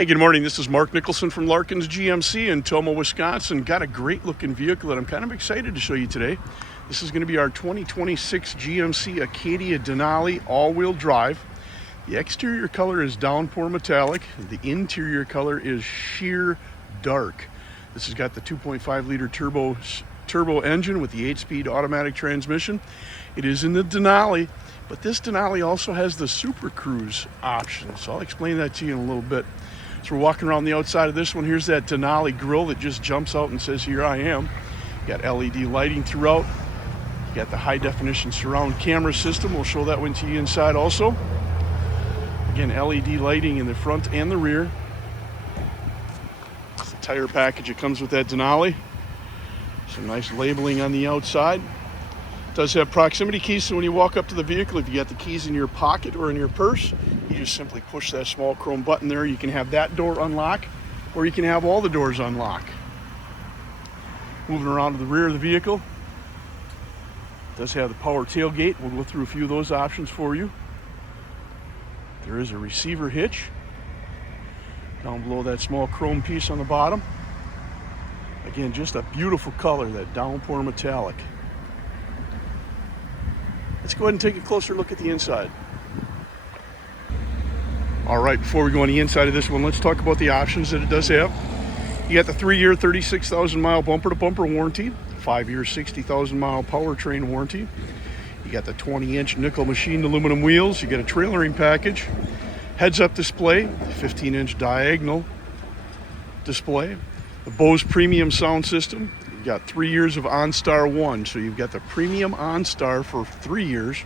Hey, good morning. This is Mark Nicholson from Larkins GMC in Tomah, Wisconsin. Got a great looking vehicle that I'm kind of excited to show you today. This is going to be our 2026 GMC Acadia Denali all-wheel drive. The exterior color is downpour metallic. The interior color is sheer dark. This has got the 2.5 liter turbo engine with the 8-speed automatic transmission. It is in the Denali, but this Denali also has the Super Cruise option. So I'll explain that to you in a little bit. So we're walking around the outside of this one. Here's that Denali grill that just jumps out and says, "Here I am." You got LED lighting throughout. You got the high definition surround camera system. We'll show that one to you inside also. Again, LED lighting in the front and the rear. It's the tire package that comes with that Denali. Some nice labeling on the outside. It does have proximity keys, so when you walk up to the vehicle, if you got the keys in your pocket or in your purse, you just simply push that small chrome button there. You can have that door unlock, or you can have all the doors unlock. Moving around to the rear of the vehicle, it does have the power tailgate. We'll go through a few of those options for you. There is a receiver hitch down below that small chrome piece on the bottom. Again, just a beautiful color, that downpour metallic. Let's go ahead and take a closer look at the inside. All right, before we go on the inside of this one, let's talk about the options that it does have. You got the 3-year, 36,000 mile bumper-to-bumper warranty, 5-year, 60,000 mile powertrain warranty. You got the 20-inch nickel machined aluminum wheels. You got a trailering package, heads-up display, 15-inch diagonal display, the Bose premium sound system. You've got 3 years of OnStar 1, so you've got the premium OnStar for 3 years.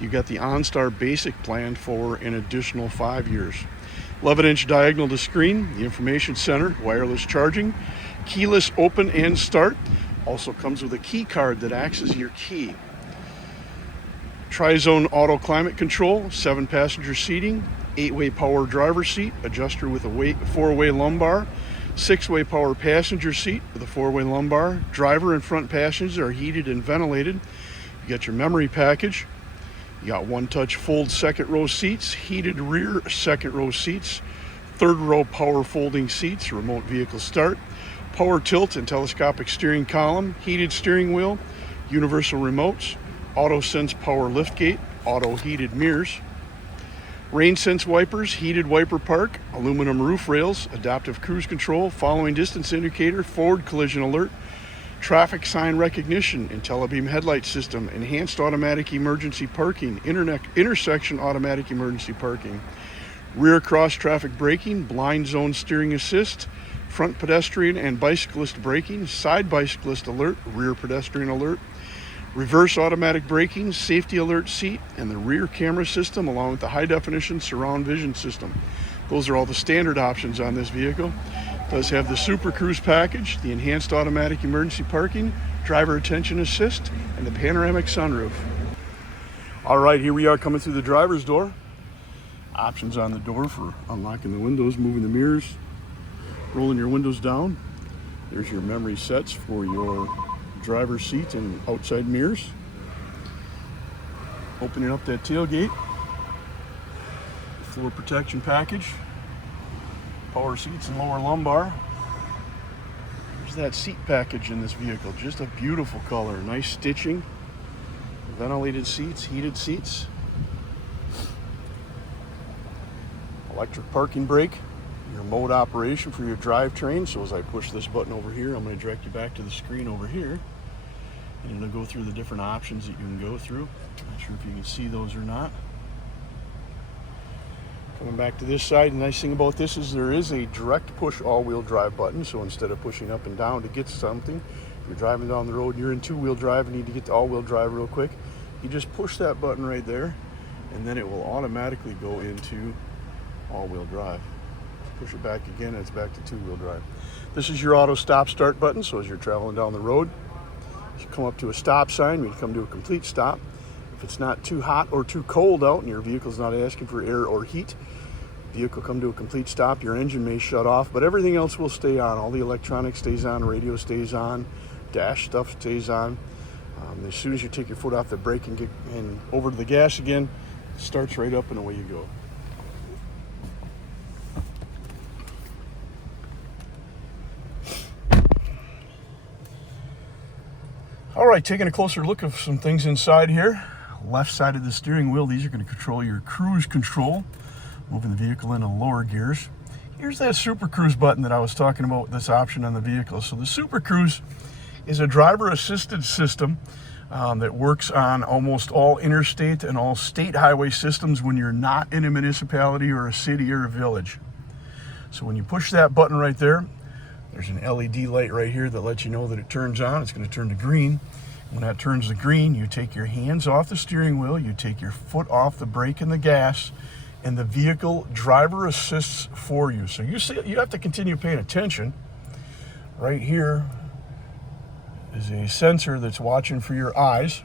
You've got the OnStar basic plan for an additional 5 years. 11-inch diagonal to screen, the information center, wireless charging, keyless open and start. Also comes with a key card that acts as your key. Tri-zone auto climate control, 7-passenger seating, 8-way power driver seat, adjuster with a 4-way lumbar, 6-way power passenger seat with a 4-way lumbar. Driver and front passengers are heated and ventilated. You got your memory package. You got one-touch fold second row seats, heated rear second row seats, third row power folding seats, remote vehicle start, power tilt and telescopic steering column, heated steering wheel, universal remotes, auto sense power liftgate, auto heated mirrors, rain sense wipers, heated wiper park, aluminum roof rails, adaptive cruise control, following distance indicator, forward collision alert, traffic sign recognition, IntelliBeam headlight system, enhanced automatic emergency parking, intersection automatic emergency parking, rear cross traffic braking, blind zone steering assist, front pedestrian and bicyclist braking, side bicyclist alert, rear pedestrian alert, reverse automatic braking, safety alert seat, and the rear camera system along with the high definition surround vision system. Those are all the standard options on this vehicle. It does have the Super Cruise package, the enhanced automatic emergency parking, driver attention assist, and the panoramic sunroof. All right, here we are coming through the driver's door. Options on the door for unlocking the windows, moving the mirrors, rolling your windows down. There's your memory sets for your driver's seat and outside mirrors. Opening up that tailgate, floor protection package, power seats and lower lumbar. There's that seat package in this vehicle, just a beautiful color, nice stitching, ventilated seats, heated seats, electric parking brake, your mode operation for your drivetrain. So as I push this button over here, I'm going to direct you back to the screen over here, and it'll go through the different options that you can go through. Not sure if you can see those or not. Coming back to this side, the nice thing about this is there is a direct push all-wheel drive button. So instead of pushing up and down to get something, if you're driving down the road, you're in 2-wheel drive and need to get to all-wheel drive real quick, you just push that button right there, and then it will automatically go into all-wheel drive. Push it back again, and it's back to 2-wheel drive. This is your auto stop start button, so as you're traveling down the road, you come up to a stop sign, you come to a complete stop. If it's not too hot or too cold out and your vehicle's not asking for air or heat, vehicle come to a complete stop, your engine may shut off, but everything else will stay on. All the electronics stays on, radio stays on, dash stuff stays on. As soon as you take your foot off the brake and get over to the gas again, it starts right up and away you go. right, taking a closer look at some things inside here. Left side of the steering wheel, these are going to control your cruise control, moving the vehicle into lower gears. Here's that Super Cruise button that I was talking about, this option on the vehicle. So the Super Cruise is a driver-assisted system that works on almost all interstate and all state highway systems when you're not in a municipality or a city or a village. So when you push that button right there, there's an LED light right here that lets you know that it turns on. It's going to turn to green. When that turns to green, you take your hands off the steering wheel, you take your foot off the brake and the gas, and the vehicle driver assists for you. So you have to continue paying attention. Right here is a sensor that's watching for your eyes.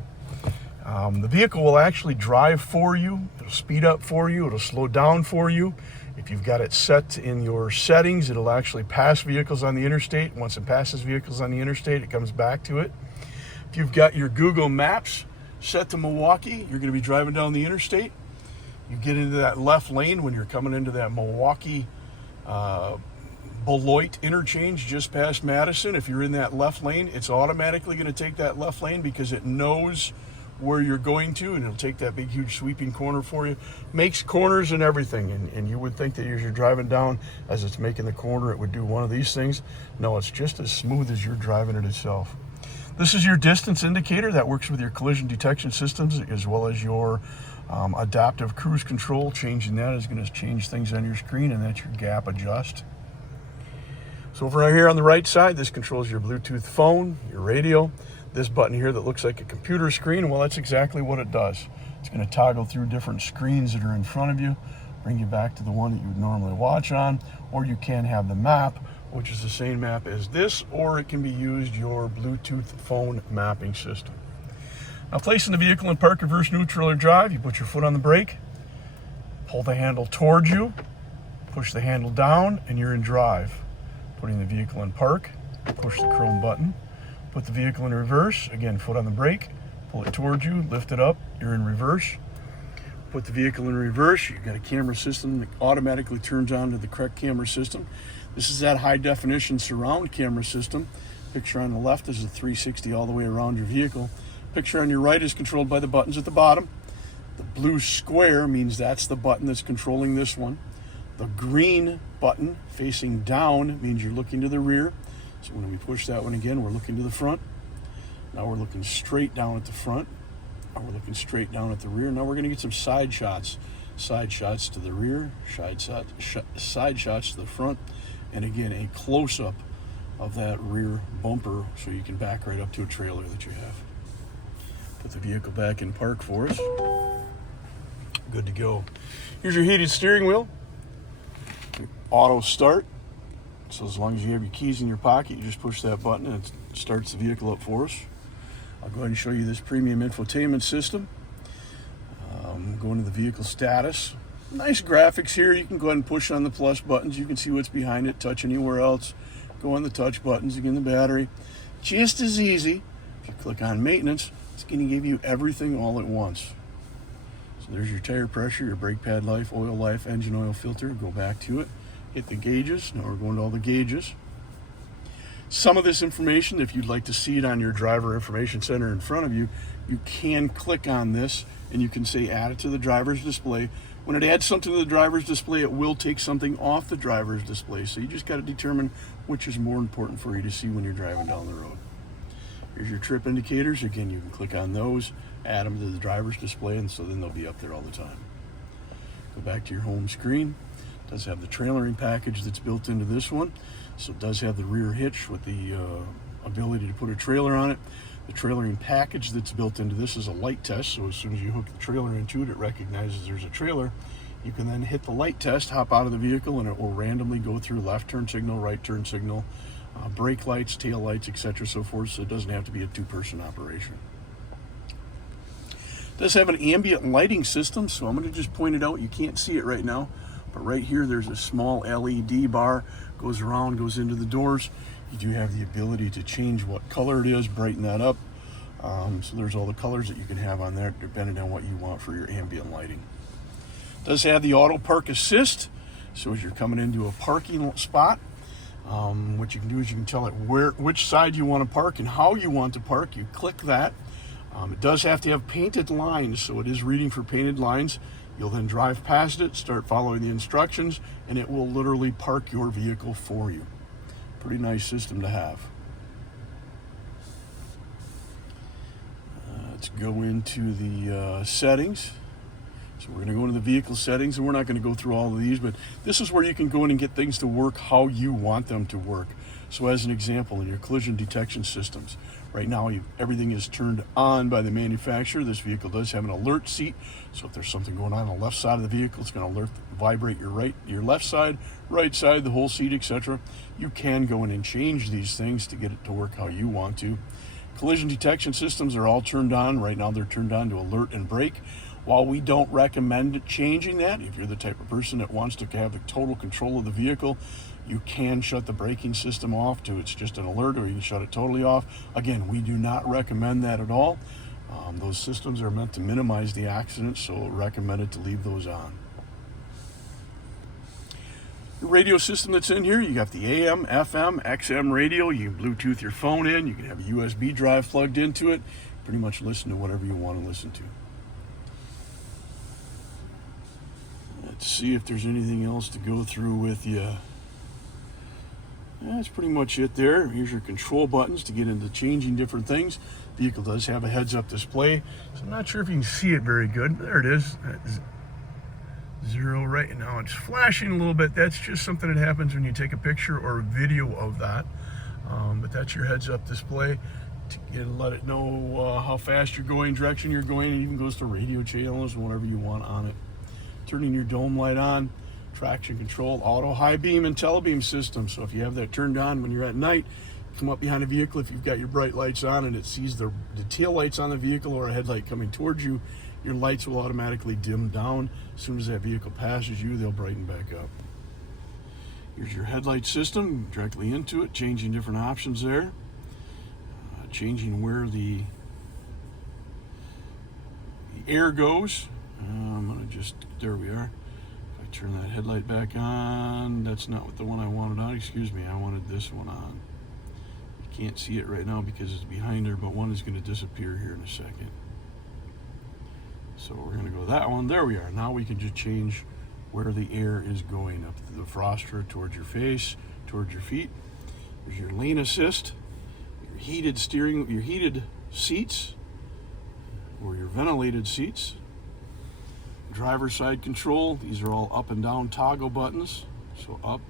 The vehicle will actually drive for you. It'll speed up for you. It'll slow down for you. If you've got it set in your settings, it'll actually pass vehicles on the interstate. Once it passes vehicles on the interstate, it comes back to it. If you've got your Google Maps set to Milwaukee, you're going to be driving down the interstate. You get into that left lane when you're coming into that Milwaukee Beloit interchange just past Madison. If you're in that left lane, it's automatically going to take that left lane because it knows where you're going to, and it'll take that big, huge sweeping corner for you. Makes corners and everything, and you would think that as you're driving down, as it's making the corner, it would do one of these things. No, it's just as smooth as you're driving it itself. This is your distance indicator that works with your collision detection systems as well as your adaptive cruise control. Changing that is going to change things on your screen, and that's your gap adjust. So over here on the right side, this controls your Bluetooth phone, your radio. This button here that looks like a computer screen, well, that's exactly what it does. It's going to toggle through different screens that are in front of you, bring you back to the one that you would normally watch on, or you can have the map, which is the same map as this, or it can be used your Bluetooth phone mapping system. Now, placing the vehicle in park, reverse, neutral, or drive, you put your foot on the brake, pull the handle towards you, push the handle down, and you're in drive. Putting the vehicle in park, push the chrome button, put the vehicle in reverse, again, foot on the brake, pull it towards you, lift it up, you're in reverse. Put the vehicle in reverse, you've got a camera system that automatically turns on to the correct camera system. This is that high definition surround camera system. Picture on the left is a 360 all the way around your vehicle. Picture on your right is controlled by the buttons at the bottom. The blue square means that's the button that's controlling this one. The green button facing down means you're looking to the rear. So when we push that one again, we're looking to the front. Now we're looking straight down at the front. Now we're looking straight down at the rear. Now we're going to get some side shots. Side shots to the rear, side shots to the front, and again, a close-up of that rear bumper so you can back right up to a trailer that you have. Put the vehicle back in park for us. Good to go. Here's your heated steering wheel. Auto start. So as long as you have your keys in your pocket, you just push that button and it starts the vehicle up for us. I'll go ahead and show you this premium infotainment system. Go into the vehicle status. Nice graphics here. You can go ahead and push on the plus buttons. You can see what's behind it, touch anywhere else. Go on the touch buttons, again the battery. Just as easy. If you click on maintenance, it's going to give you everything all at once. So there's your tire pressure, your brake pad life, oil life, engine oil filter. Go back to it. Hit the gauges. Now we're going to all the gauges. Some of this information, if you'd like to see it on your driver information center in front of you, you can click on this and you can say add it to the driver's display. When it adds something to the driver's display, it will take something off the driver's display. So you just got to determine which is more important for you to see when you're driving down the road. Here's your trip indicators. Again, you can click on those, add them to the driver's display, and so then they'll be up there all the time. Go back to your home screen. It does have the trailering package that's built into this one. So it does have the rear hitch with the ability to put a trailer on it. The trailering package that's built into this is a light test, so as soon as you hook the trailer into it, it recognizes there's a trailer. You can then hit the light test, hop out of the vehicle, and it will randomly go through left turn signal, right turn signal, brake lights, tail lights, etc., so forth, so it doesn't have to be a two-person operation. It does have an ambient lighting system, so I'm going to just point it out. You can't see it right now, but right here there's a small LED bar, goes around, goes into the doors. You do have the ability to change what color it is, brighten that up. So there's all the colors that you can have on there depending on what you want for your ambient lighting. It does have the auto park assist. So as you're coming into a parking spot, What you can do is you can tell it which side you want to park and how you want to park. You click that. It does have to have painted lines, so it is reading for painted lines. You'll then drive past it, start following the instructions, and it will literally park your vehicle for you. Pretty nice system to have. Let's go into the settings. So we're going to go into the vehicle settings, and we're not going to go through all of these, but this is where you can go in and get things to work how you want them to work. So as an example, in your collision detection systems, right now everything is turned on by the manufacturer. This vehicle does have an alert seat, so if there's something going on the left side of the vehicle, it's going to vibrate your left side, right side, the whole seat, etc. You can go in and change these things to get it to work how you want to. Collision detection systems are all turned on. Right now they're turned on to alert and brake. While we don't recommend changing that, if you're the type of person that wants to have the total control of the vehicle, you can shut the braking system off to it's just an alert, or you can shut it totally off. Again, we do not recommend that at all. Those systems are meant to minimize the accidents, so recommended to leave those on. The radio system that's in here, you got the AM, FM, XM radio. You can Bluetooth your phone in. You can have a USB drive plugged into it. Pretty much listen to whatever you want to listen to. Let's see if there's anything else to go through with you. That's pretty much it there. Here's your control buttons to get into changing different things. The vehicle does have a heads-up display, so I'm not sure if you can see it very good. There it is. That's 0 right now. It's flashing a little bit. That's just something that happens when you take a picture or a video of that. But that's your heads-up display to let it know how fast you're going, direction you're going. It even goes to radio channels and whatever you want on it. Turning your dome light on, traction control, auto high beam and telebeam system. So if you have that turned on when you're at night, come up behind a vehicle, if you've got your bright lights on and it sees the tail lights on the vehicle or a headlight coming towards you, your lights will automatically dim down. As soon as that vehicle passes you, they'll brighten back up. Here's your headlight system, directly into it, changing different options there. Changing where the air goes. I'm gonna just, there we are. If I turn that headlight back on, that's not what the one I wanted on. Excuse me, I wanted this one on. You can't see it right now because it's behind there, but one is gonna disappear here in a second. So we're gonna go that one. There we are. Now we can just change where the air is going, up to the defroster, towards your face, towards your feet. There's your lane assist, your heated steering, your heated seats, or your ventilated seats. Driver side control, these are all up and down toggle buttons. So up,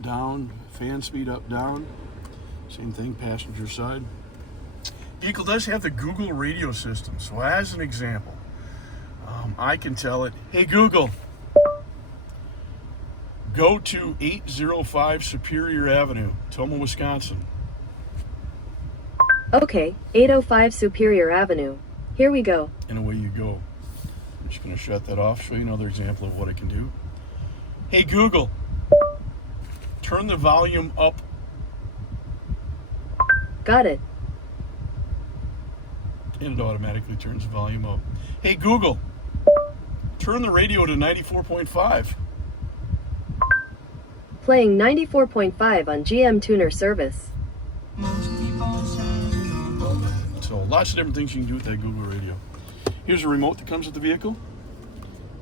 down, fan speed up, down. Same thing, passenger side. Vehicle does have the Google radio system. So as an example, I can tell it, hey Google, go to 805 Superior Avenue, Tomah, Wisconsin. Okay, 805 Superior Avenue. Here we go. And away you go. I'm just going to shut that off, show you another example of what it can do. Hey Google, turn the volume up. Got it. And it automatically turns the volume up. Hey Google, turn the radio to 94.5. Playing 94.5 on GM Tuner service. So lots of different things you can do with that Google radio. Here's a remote that comes with the vehicle.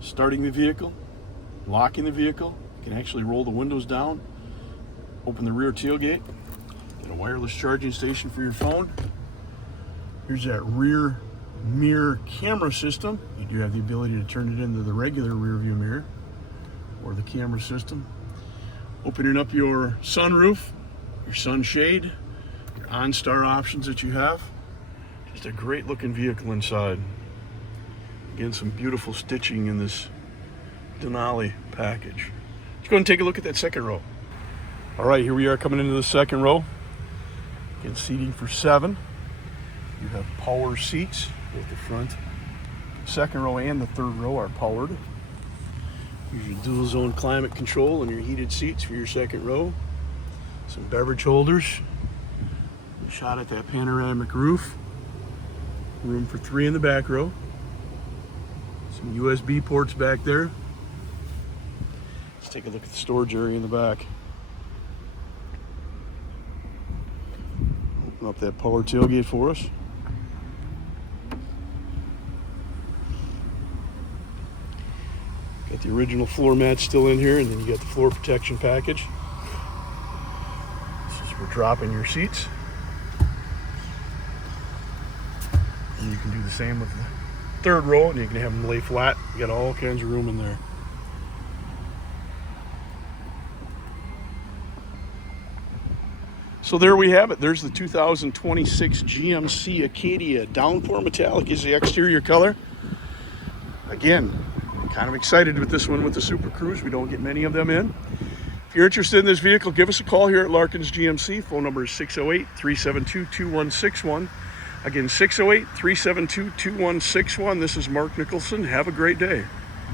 Starting the vehicle, locking the vehicle. You can actually roll the windows down, open the rear tailgate, get a wireless charging station for your phone. Here's that rear mirror camera system. You do have the ability to turn it into the regular rear view mirror or the camera system. Opening up your sunroof, your sunshade, your OnStar options that you have. Just a great looking vehicle inside. Again, some beautiful stitching in this Denali package. Let's go ahead and take a look at that second row. All right, here we are coming into the second row. Again, seating for 7. You have power seats, both the front, second row and the third row are powered. Here's your dual zone climate control and your heated seats for your second row. Some beverage holders. A shot at that panoramic roof. Room for 3 in the back row. Some USB ports back there. Let's take a look at the storage area in the back. Open up that power tailgate for us. Got the original floor mat still in here, and then you got the floor protection package. This is for dropping your seats. And you can do the same with the third row, and you can have them lay flat. You got all kinds of room in there. So there we have it. There's the 2026 GMC Acadia. Downpour Metallic is the exterior color. Again, kind of excited with this one with the Super Cruise. We don't get many of them in. If you're interested in this vehicle, give us a call here at Larkins GMC. Phone number is 608-372-2161. Again, 608-372-2161. This is Mark Nicholson. Have a great day.